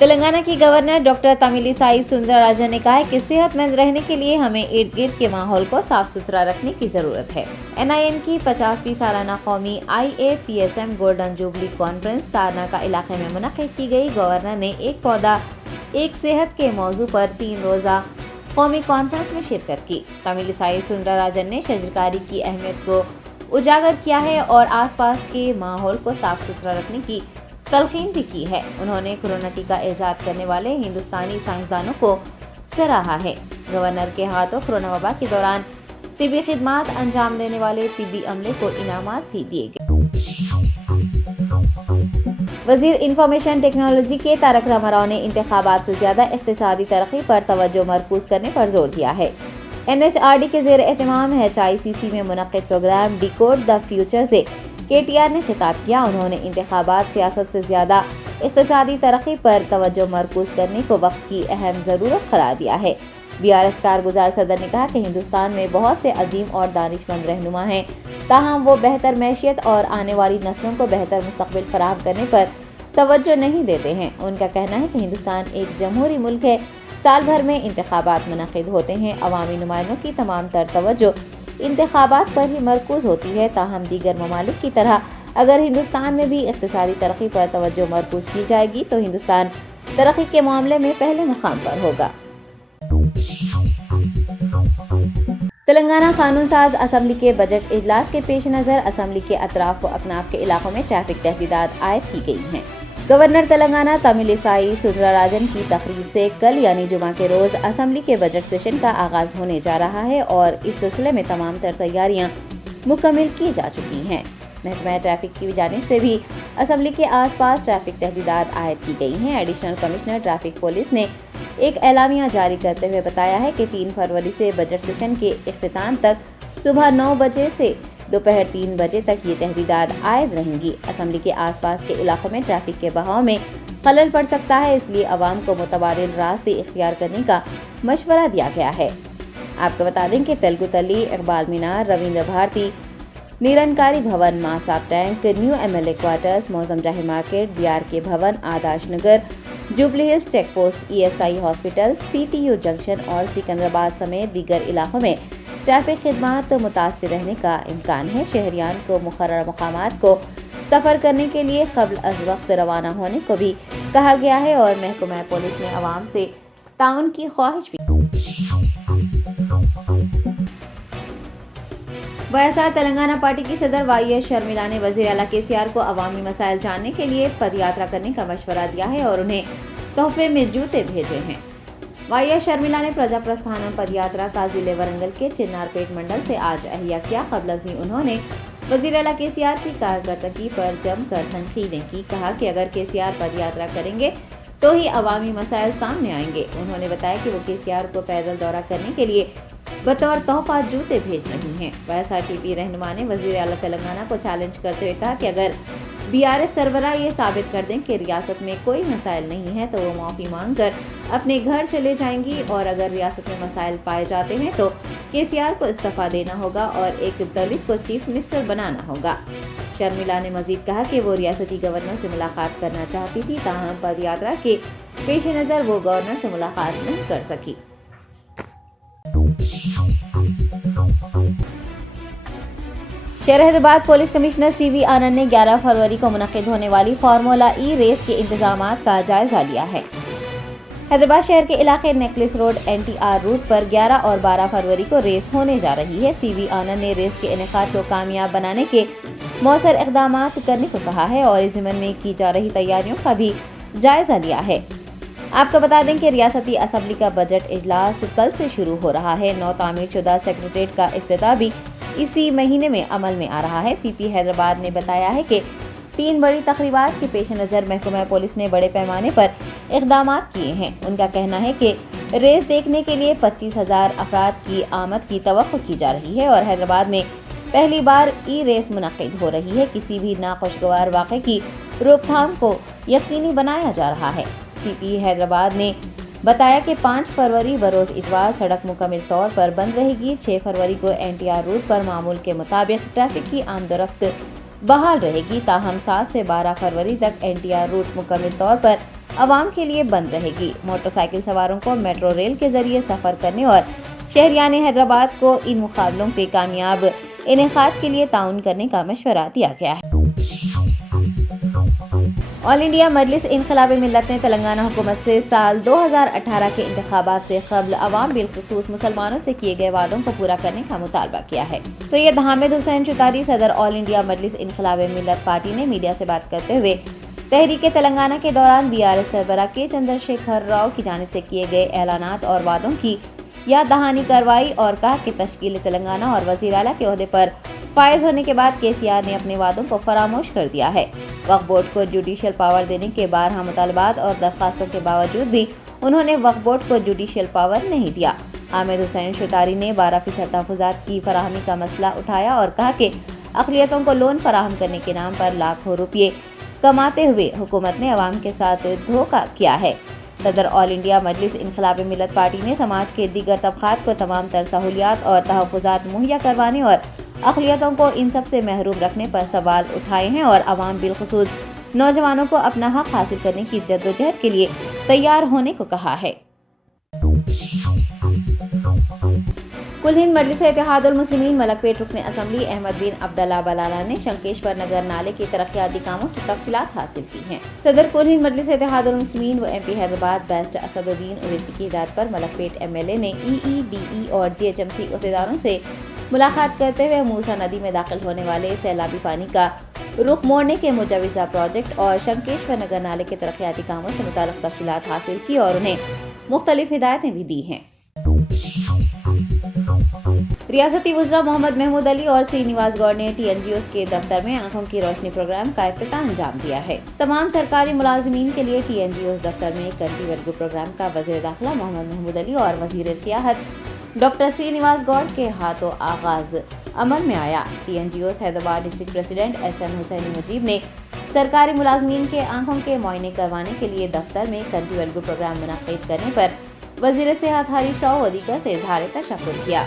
تلنگانہ کی governor doctor تمیلیسائی سندراراجن نے کہا ہے کہ صحت مند رہنے کے لیے ہمیں ارد گرد کے ماحول کو صاف ستھرا رکھنے کی ضرورت ہے۔ NIN کی 50ویں سالانہ قومی IAPSM golden jubilee conference Tarnaka علاقے میں منعقد کی گئی۔ گورنر نے ایک پودا ایک صحت کے موضوع پر 3 روزہ قومی کانفرنس میں شرکت کی۔ تمیلیسائی سندراراجن نے شجرکاری کی اہمیت کو اجاگر کیا ہے اور آس پاس کے ماحول کو صاف ستھرا رکھنے کی تلقین بھی کی ہے۔ انہوں نے کورونا ٹیکہ ایجاد کرنے والے ہندوستانی سائنسدانوں کو سراہا ہے۔ گورنر کے ہاتھوں کورونا وبا کے دوران طبی خدمات انجام دینے والے طبی عملے کو انعامات بھی دیے گئے۔ وزیر انفارمیشن ٹیکنالوجی کے تارک راما راؤ نے انتخابات سے زیادہ اقتصادی ترقی پر توجہ مرکوز کرنے پر زور دیا ہے۔ NHRD کے زیر اہتمام HICC میں منعقد پروگرام ڈیکوڈ دا فیوچر سے KTR نے خطاب کیا۔ انہوں نے انتخابات سیاست سے زیادہ اقتصادی ترقی پر توجہ مرکوز کرنے کو وقت کی اہم ضرورت قرار دیا ہے۔ BRS کارگزار صدر نے کہا کہ ہندوستان میں بہت سے عظیم اور دانشمند رہنما ہیں، تاہم وہ بہتر معیشت اور آنے والی نسلوں کو بہتر مستقبل فراہم کرنے پر توجہ نہیں دیتے ہیں۔ ان کا کہنا ہے کہ ہندوستان ایک جمہوری ملک ہے، سال بھر میں انتخابات منعقد ہوتے ہیں، عوامی نمائندوں کی تمام تر توجہ انتخابات پر ہی مرکوز ہوتی ہے، تاہم دیگر ممالک کی طرح اگر ہندوستان میں بھی اقتصادی ترقی پر توجہ مرکوز کی جائے گی تو ہندوستان ترقی کے معاملے میں پہلے مقام پر ہوگا۔ تلنگانہ قانون ساز اسمبلی کے بجٹ اجلاس کے پیش نظر اسمبلی کے اطراف و اکناف کے علاقوں میں ٹریفک تحدیدات عائد کی گئی ہیں۔ گورنر تلنگانہ تمیلیسائی سندراراجن کی تقریر سے کل یعنی جمعہ کے روز اسمبلی کے بجٹ سیشن کا آغاز ہونے جا رہا ہے اور اس سلسلے میں تمام تر تیاریاں مکمل کی جا چکی ہیں۔ محکمہ ٹریفک کی جانب سے بھی اسمبلی کے آس پاس ٹریفک تحدیدات عائد کی گئی ہیں۔ ایڈیشنل کمشنر ٹریفک پولیس نے ایک اعلامیہ جاری کرتے ہوئے بتایا ہے کہ 3 فروری سے بجٹ سیشن کے اختتام تک صبح 9 بجے سے دوپہر 3 بجے تک یہ تحدیدات عائد رہیں گی۔ اسمبلی کے آس پاس کے علاقوں میں ٹریفک کے بہاؤ میں خلل پڑ سکتا ہے، اس لیے عوام کو متبادل راستے اختیار کرنے کا مشورہ دیا گیا ہے۔ آپ کو بتا دیں کہ تلگو تلی، Iqbal Minar, Ravindra Bharathi, Nirankari Bhavan, Masab tank, new MLA quarters, Mozamjahi market, BRK Bhavan, Adarsh Nagar, Jubilee Hills check post, ESI hospital, CTU junction اور سکندرآباد سمیت دیگر علاقوں میں ٹریفک خدمات متاثر رہنے کا امکان ہے۔ شہریان کو مقررہ مقامات کو سفر کرنے کے لیے قبل از وقت روانہ ہونے کو بھی کہا گیا ہے اور محکمہ پولیس نے عوام سے تعاون کی خواہش بھی ویسا تلنگانہ پارٹی کی صدر YS شرمیلا نے وزیر اعلیٰ KCR کو عوامی مسائل جاننے کے لیے پد یاترا کرنے کا مشورہ دیا ہے اور انہیں تحفے میں جوتے بھیجے ہیں۔ YS شرمیلا نے پرجا پرستھانم پد یاترا کا ضلع ورنگل کے چنار پیٹ منڈل سے آج احیا کیا۔ قبل ازیں انہوں نے وزیر اعلیٰ KCR کی کارکردگی پر جم کر تنقیدیں کی۔ کہا کہ اگر KCR پد یاترا کریں گے تو ہی عوامی مسائل سامنے آئیں گے۔ انہوں نے بتایا کہ وہ KCR کو پیدل دورہ کرنے کے لیے بطور تحفہ جوتے بھیج رہی ہیں۔ YSRTP رہنما نے وزیر اعلیٰ تلنگانہ کو چیلنج کرتے ہوئے کہا کہ اگر BRS سربراہ یہ ثابت کر دیں کہ ریاست میں کوئی مسائل نہیں ہے تو وہ معافی مانگ کر اپنے گھر چلے جائیں گی اور اگر ریاست میں مسائل پائے جاتے ہیں تو KCR کو استعفیٰ دینا ہوگا اور ایک دلت کو چیف منسٹر بنانا ہوگا۔ شرمیلا نے مزید کہا کہ وہ ریاستی گورنر سے ملاقات کرنا چاہتی تھی، تاہم پد یاترا کے پیش نظر وہ گورنر سے ملاقات نہیں کر سکی۔ شہر حیدرآباد پولیس کمشنر CV آنند نے 11 فروری کو منعقد ہونے والی فارمولا E ریس کے انتظامات کا جائزہ لیا ہے۔ حیدرآباد شہر کے علاقے نیکلس روڈ NTR روٹ پر 11 اور 12 فروری کو ریس ہونے جا رہی ہے۔ CV آنند نے ریس کے انعقاد کو کامیاب بنانے کے مؤثر اقدامات کرنے کو کہا ہے اور اس ضمن میں کی جا رہی تیاریوں کا بھی جائزہ لیا ہے۔ آپ کو بتا دیں کہ ریاستی اسمبلی کا بجٹ اجلاس کل سے شروع ہو رہا ہے۔ نو تعمیر شدہ سیکریٹریٹ کا افتتاح بھی اسی مہینے میں عمل میں آ رہا ہے۔ CP حیدرآباد نے بتایا ہے کہ 3 بڑی تقریبات کے پیش نظر محکمہ پولیس نے بڑے پیمانے پر اقدامات کیے ہیں۔ ان کا کہنا ہے کہ ریس دیکھنے کے لیے 25,000 افراد کی آمد کی توقع کی جا رہی ہے اور حیدرآباد میں پہلی بار E ریس منعقد ہو رہی ہے۔ کسی بھی ناخوشگوار واقعے کی روک تھام کو یقینی بنایا جا رہا ہے۔ CP حیدرآباد نے بتایا کہ 5 فروری بروز اتوار سڑک مکمل طور پر بند رہے گی۔ 6 فروری کو NTR روٹ پر معمول کے مطابق ٹریفک کی آمد و رفت بحال رہے گی، تاہم 7 سے 12 فروری تک NTR روٹ مکمل طور پر عوام کے لیے بند رہے گی۔ موٹر سائیکل سواروں کو میٹرو ریل کے ذریعے سفر کرنے اور شہریان حیدرآباد کو ان مقابلوں کے کامیاب انعقاد کے لیے تعاون کرنے کا مشورہ دیا گیا ہے۔ آل انڈیا مجلس انقلاب ملت نے تلنگانہ حکومت سے سال 2018 کے انتخابات سے قبل عوام بالخصوص مسلمانوں سے کیے گئے وعدوں کو پورا کرنے کا مطالبہ کیا ہے۔ سید حامد حسین چوتاری صدر آل انڈیا مجلس انقلاب ملت پارٹی نے میڈیا سے بات کرتے ہوئے تحریک تلنگانہ کے دوران BRS سربراہ کے چندر شیکھر راؤ کی جانب سے کیے گئے اعلانات اور وعدوں کی یاد دہانی کروائی اور کہا کہ تشکیل تلنگانہ اور وزیر اعلیٰ کے عہدے پر فائز ہونے کے بعد KCR نے اپنے وعدوں کو فراموش کر دیا ہے۔ وقف بورڈ کو جوڈیشل پاور دینے کے بارہا مطالبات اور درخواستوں کے باوجود بھی انہوں نے وقف بورڈ کو جوڈیشل پاور نہیں دیا۔ حامد حسین چوتاری نے 12% تحفظات کی فراہمی کا مسئلہ اٹھایا اور کہا کہ اقلیتوں کو لون فراہم کرنے کے نام پر لاکھوں روپے کماتے ہوئے حکومت نے عوام کے ساتھ دھوکہ کیا ہے۔ صدر آل انڈیا مجلس انقلاب ملت پارٹی نے سماج کے دیگر طبقات کو تمام تر سہولیات اور تحفظات مہیا کروانے اور اقلیتوں کو ان سب سے محروم رکھنے پر سوال اٹھائے ہیں اور عوام بالخصوص نوجوانوں کو اپنا حق حاصل کرنے کی جدوجہد کے لیے تیار ہونے کو کہا ہے۔ کل ہند مجلس اتحاد المسلمین ملک پیٹ رکن اسمبلی احمد بن عبداللہ بلالہ نے شنکیشور نگر نالے کے ترقیاتی کاموں کی تفصیلات حاصل کی ہیں۔ صدر کل ہند مجلس اتحاد المسلمین و MP حیدرآباد بیسٹ اسد الدین اویسی کی ہدایت پر ملک پیٹ MLA نے EEDE اور GHMC عہدیداروں سے ملاقات کرتے ہوئے موسیٰ ندی میں داخل ہونے والے سیلابی پانی کا رخ موڑنے کے مجوزہ پروجیکٹ اور شنکیشور نگر نالے کے ترقیاتی کاموں سے متعلق تفصیلات حاصل کی اور انہیں مختلف ہدایتیں بھی دی ہیں۔ ریاستی وزراء محمد محمود علی اور سرینواس گوڑ نے TNGOs کے دفتر میں آنکھوں کی روشنی پروگرام کا افتتاح انجام دیا ہے۔ تمام سرکاری ملازمین کے لیے TNGOs دفتر میں کنٹری ویلگو پروگرام کا وزیر داخلہ محمد محمود علی اور وزیر سیاحت ڈاکٹر سرینواس گوڑ کے ہاتھوں آغاز عمل میں آیا۔ TNGOs Hyderabad district president SM حسینی مجیب نے سرکاری ملازمین کے آنکھوں کے معائنے کروانے کے لیے دفتر میں کنٹری ویلگو پروگرام منعقد کرنے پر وزیر صحت ہریش راؤ و دیگر سے اظہار تشکر کیا۔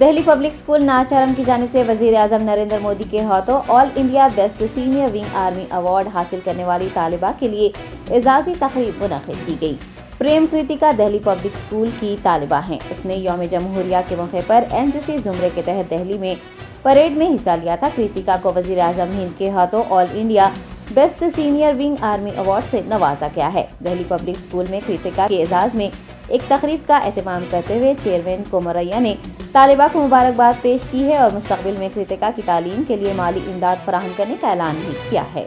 دہلی پبلک اسکول ناچارم کی جانب سے وزیر اعظم نریندر مودی کے ہاتھوں all India best senior wing army award حاصل کرنے والی طالبہ کے لیے اعزازی تقریب منعقد کی گئی۔ پریم کرتیکا دہلی پبلک اسکول کی طالبہ ہیں۔ اس نے یوم جمہوریہ کے موقع پر NCC زمرے کے تحت دہلی میں پریڈ میں حصہ لیا تھا۔ کرتیکا کو وزیر اعظم ہند کے ہاتھوں all India best senior wing army award سے نوازا گیا ہے۔ دہلی پبلک اسکول میں کرتیکا کے اعزاز میں ایک تقریب کا اہتمام کرتے ہوئے چیئرمین کومریا نے طالبہ کو مبارکباد پیش کی ہے اور مستقبل میں کرتیکا کی تعلیم کے لیے مالی امداد فراہم کرنے کا اعلان بھی کیا ہے۔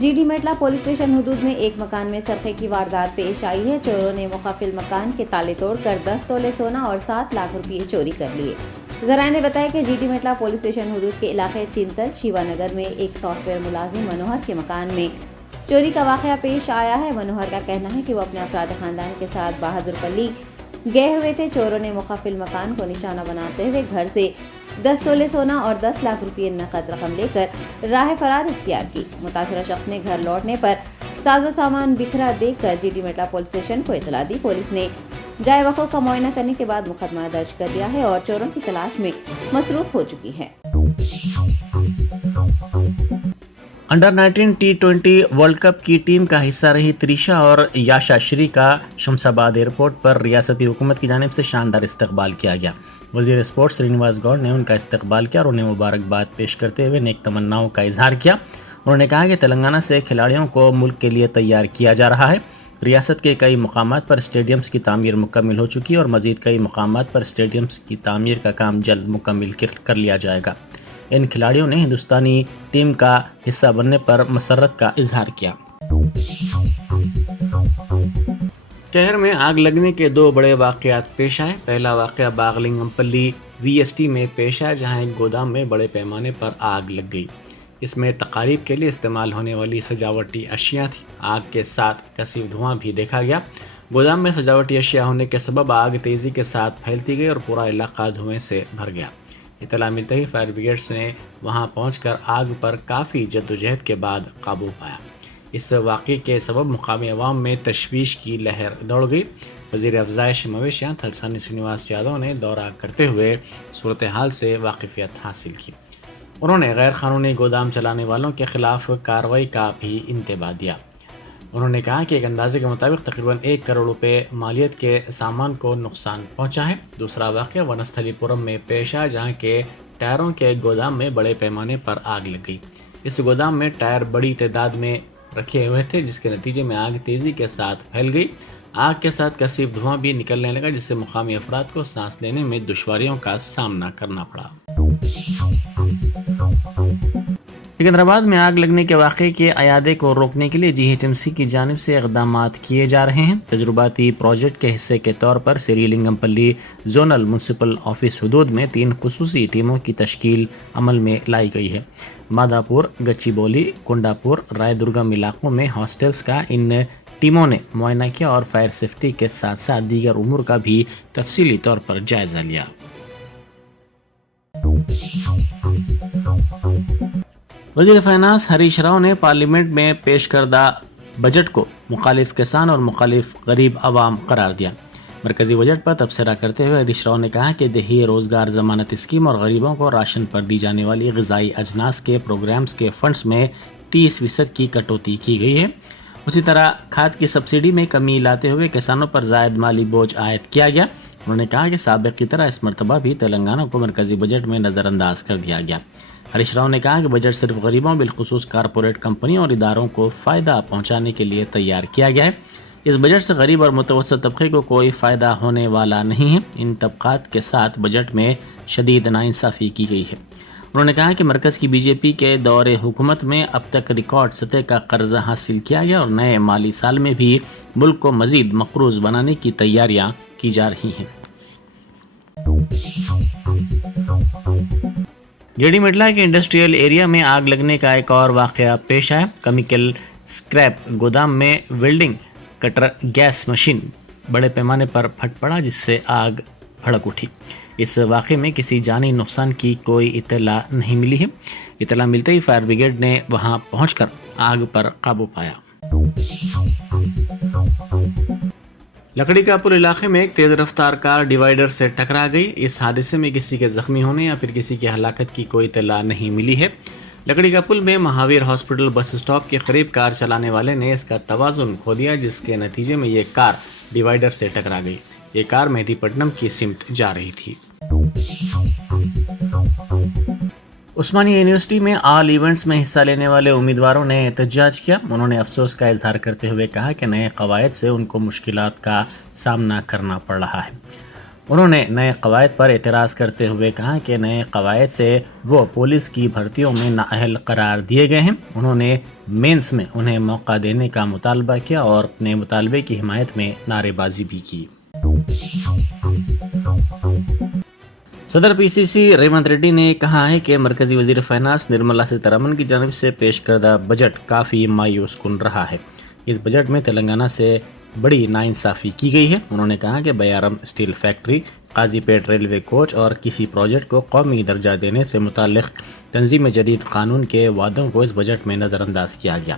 GD میٹلا پولیس اسٹیشن حدود میں ایک مکان میں سرقے کی واردات پیش آئی ہے۔ چوروں نے مقفل مکان کے تالے توڑ کر 10 تولے سونا اور 7 لاکھ روپے چوری کر لیے۔ ذرائع نے بتایا کہ GD میٹلا پولیس اسٹیشن حدود کے علاقے چنتل شیوا نگر میں ایک سافٹ ویئر ملازم منوہر کے مکان میں چوری کا واقعہ پیش آیا ہے۔ منوہر کا کہنا ہے کہ وہ اپنے افراد خاندان کے ساتھ بہادر پلی گئے ہوئے تھے۔ چوروں نے مقفل مکان کو نشانہ بناتے ہوئے گھر سے 10 تولے سونا اور 10 لاکھ روپے نقد رقم لے کر راہ فرار اختیار کی۔ متاثرہ شخص نے گھر لوٹنے پر ساز و سامان بکھرا دیکھ کر GD میٹلا پولیس اسٹیشن کو اطلاع دی۔ پولیس نے جائے وقوع کا معائنہ کرنے کے بعد مقدمہ درج کر دیا ہے اور چوروں کی تلاش میں مصروف ہو چکی ہے۔ انڈر 19 T20 ورلڈ کپ کی ٹیم کا حصہ رہی تریشا اور یاشا شری کا شمس آباد ایئرپورٹ پر ریاستی حکومت کی جانب سے شاندار استقبال کیا گیا۔ وزیر اسپورٹس سرینواس گوڑ نے ان کا استقبال کیا اور انہیں مبارکباد پیش کرتے ہوئے نیک تمناؤں کا اظہار کیا۔ انہوں نے کہا کہ تلنگانہ سے کھلاڑیوں کو ملک کے لیے تیار کیا جا رہا ہے۔ ریاست کے کئی مقامات پر اسٹیڈیمز کی تعمیر مکمل ہو چکی ہے اور مزید کئی مقامات پر اسٹیڈیمز کی تعمیر کا کام جلد مکمل کر لیا جائے گا۔ ان کھلاڑیوں نے ہندوستانی ٹیم کا حصہ بننے پر مسرت کا اظہار کیا۔ شہر میں آگ لگنے کے 2 بڑے واقعات پیش آئے۔ پہلا واقعہ باغلنگم پلی VST میں پیش آیا جہاں ایک گودام میں بڑے پیمانے پر آگ لگ گئی۔ اس میں تقاریب کے لیے استعمال ہونے والی سجاوٹی اشیاء تھی۔ آگ کے ساتھ کثیف دھواں بھی دیکھا گیا۔ گودام میں سجاوٹی اشیاء ہونے کے سبب آگ تیزی کے ساتھ پھیلتی گئی اور پورا علاقہ دھوئیں سے بھر گیا۔ اطلاع ملتے ہی فائر بریگیڈز نے وہاں پہنچ کر آگ پر کافی جدوجہد کے بعد قابو پایا۔ اس واقعے کے سبب مقامی عوام میں تشویش کی لہر دوڑ گئی۔ وزیر افزائش مویشیاں تھلسانی سرینواس یادو نے دورہ کرتے ہوئے صورتحال سے واقفیت حاصل کی۔ انہوں نے غیر قانونی گودام چلانے والوں کے خلاف کارروائی کا بھی انتباہ دیا۔ انہوں نے کہا کہ ایک اندازے کے مطابق تقریباً 1 کروڑ روپے مالیت کے سامان کو نقصان پہنچا ہے۔ دوسرا واقعہ ونستھلی پورم میں پیش آیا، جہاں کے ٹائروں کے ایک گودام میں بڑے پیمانے پر آگ لگ گئی۔ اس گودام میں ٹائر بڑی تعداد میں رکھے ہوئے تھے، جس کے نتیجے میں آگ تیزی کے ساتھ پھیل گئی۔ آگ کے ساتھ کثیف دھواں بھی نکلنے لگا، جس سے مقامی افراد کو سانس لینے میں دشواریوں کا سامنا کرنا پڑا۔ سکندرآباد میں آگ لگنے کے واقعے کے اعادے کو روکنے کے لیے GHMC کی جانب سے اقدامات کیے جا رہے ہیں۔ تجرباتی پروجیکٹ کے حصے کے طور پر سری لنگم پلی زونل میونسپل آفس حدود میں 3 خصوصی ٹیموں کی تشکیل عمل میں لائی گئی ہے۔ مادھا پور، گچی بولی، کنڈا پور، رائے درگم علاقوں میں ہاسٹلز کا ان ٹیموں نے معائنہ کیا اور فائر سیفٹی کے ساتھ ساتھ دیگر امور کا بھی تفصیلی طور پر جائزہ لیا۔ وزیر فائنانس ہریش راؤ نے پارلیمنٹ میں پیش کردہ بجٹ کو مخالف کسان اور مخالف غریب عوام قرار دیا۔ مرکزی بجٹ پر تبصرہ کرتے ہوئے ہریش راؤ نے کہا کہ دیہی روزگار ضمانت اسکیم اور غریبوں کو راشن پر دی جانے والی غذائی اجناس کے پروگرامز کے فنڈز میں 30% کی کٹوتی کی گئی ہے۔ اسی طرح کھاد کی سبسڈی میں کمی لاتے ہوئے کسانوں پر زائد مالی بوجھ عائد کیا گیا۔ انہوں نے کہا کہ سابق کی طرح اس مرتبہ بھی تلنگانہ کو مرکزی بجٹ میں نظر انداز کر دیا گیا۔ ہریش راؤ نے کہا کہ بجٹ صرف غریبوں بالخصوص کارپوریٹ کمپنیوں اور اداروں کو فائدہ پہنچانے کے لیے تیار کیا گیا ہے۔ اس بجٹ سے غریب اور متوسط طبقے کو کوئی فائدہ ہونے والا نہیں ہے۔ ان طبقات کے ساتھ بجٹ میں شدید ناانصافی کی گئی ہے۔ انہوں نے کہا کہ مرکز کی BJP کے دور حکومت میں اب تک ریکارڈ سطح کا قرضہ حاصل کیا گیا اور نئے مالی سال میں بھی ملک کو مزید مقروض بنانے کی تیاریاں کی جا رہی ہیں۔ گیڑی مٹلا کے انڈسٹریل ایریا میں آگ لگنے کا ایک اور واقعہ پیش آیا۔ کیمیکل سکریپ گودام میں ویلڈنگ کٹر گیس مشین بڑے پیمانے پر پھٹ پڑا، جس سے آگ بھڑک اٹھی۔ اس واقعے میں کسی جانی نقصان کی کوئی اطلاع نہیں ملی ہے۔ اطلاع ملتے ہی فائر بریگیڈ نے وہاں پہنچ کر آگ پر قابو پایا۔ لکڑی کا پل علاقے میں ایک تیز رفتار کار ڈیوائیڈر سے ٹکرا گئی۔ اس حادثے میں کسی کے زخمی ہونے یا پھر کسی کی ہلاکت کی کوئی اطلاع نہیں ملی ہے۔ لکڑی کا پل میں مہاویر ہاسپٹل بس اسٹاپ کے قریب کار چلانے والے نے اس کا توازن کھو دیا، جس کے نتیجے میں یہ کار ڈیوائیڈر سے ٹکرا گئی۔ یہ کار مہدی پٹنم کی سمت جا رہی تھی۔ عثمانیہ یونیورسٹی میں آل ایونٹس میں حصہ لینے والے امیدواروں نے احتجاج کیا۔ انہوں نے افسوس کا اظہار کرتے ہوئے کہا کہ نئے قواعد سے ان کو مشکلات کا سامنا کرنا پڑ رہا ہے۔ انہوں نے نئے قواعد پر اعتراض کرتے ہوئے کہا کہ نئے قواعد سے وہ پولیس کی بھرتیوں میں نااہل قرار دیے گئے ہیں۔ انہوں نے مینس میں انہیں موقع دینے کا مطالبہ کیا اور اپنے مطالبے کی حمایت میں نعرے بازی بھی کی۔ صدر PCC ریونت ریڈی نے کہا ہے کہ مرکزی وزیر فائنانس نرملا سیتارمن کی جانب سے پیش کردہ بجٹ کافی مایوس کن رہا ہے۔ اس بجٹ میں تلنگانہ سے بڑی ناانصافی کی گئی ہے۔ انہوں نے کہا کہ بیارم اسٹیل فیکٹری، قاضی پیٹ ریلوے کوچ اور کسی پروجیکٹ کو قومی درجہ دینے سے متعلق تنظیم جدید قانون کے وعدوں کو اس بجٹ میں نظر انداز کیا گیا۔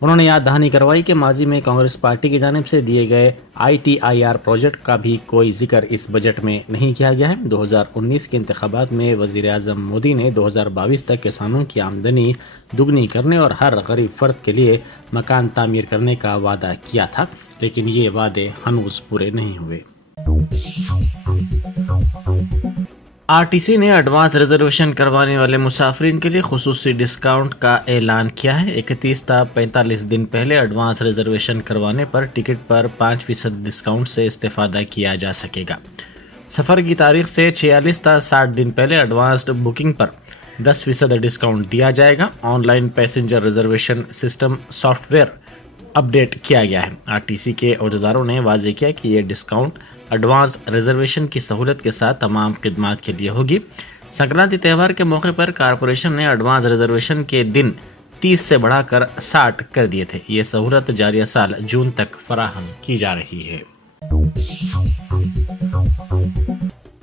انہوں نے یاد دہانی کروائی کہ ماضی میں کانگریس پارٹی کی جانب سے دیے گئے ITIR پروجیکٹ کا بھی کوئی ذکر اس بجٹ میں نہیں کیا گیا ہے۔ 2019 کے انتخابات میں وزیر اعظم مودی نے 2022 تک کسانوں کی آمدنی دگنی کرنے اور ہر غریب فرد کے لیے مکان تعمیر کرنے کا وعدہ کیا تھا، لیکن یہ وعدے ہنوز پورے نہیں ہوئے۔ RTC نے ایڈوانس ریزرویشن کروانے والے مسافرین کے لیے خصوصی ڈسکاؤنٹ کا اعلان کیا ہے۔ 31 تا 45 دن پہلے ایڈوانس ریزرویشن کروانے پر ٹکٹ پر 5% ڈسکاؤنٹ سے استفادہ کیا جا سکے گا۔ سفر کی تاریخ سے 46 تا 60 دن پہلے ایڈوانسڈ بکنگ پر 10% ڈسکاؤنٹ دیا جائے گا۔ Online passenger reservation system software update کیا گیا ہے۔ RTC کے عہدیداروں نے واضح کیا کہ یہ ڈسکاؤنٹ ایڈوانس ریزرویشن کی سہولت کے ساتھ تمام خدمات کے لیے ہوگی۔ سنکرانتی تہوار کے موقع پر کارپوریشن نے ایڈوانس ریزرویشن کے دن 30 سے بڑھا کر 60 کر دیے تھے۔ یہ سہولت جاریہ سال جون تک فراہم کی جا رہی ہے۔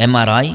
MRI,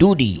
2D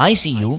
ICU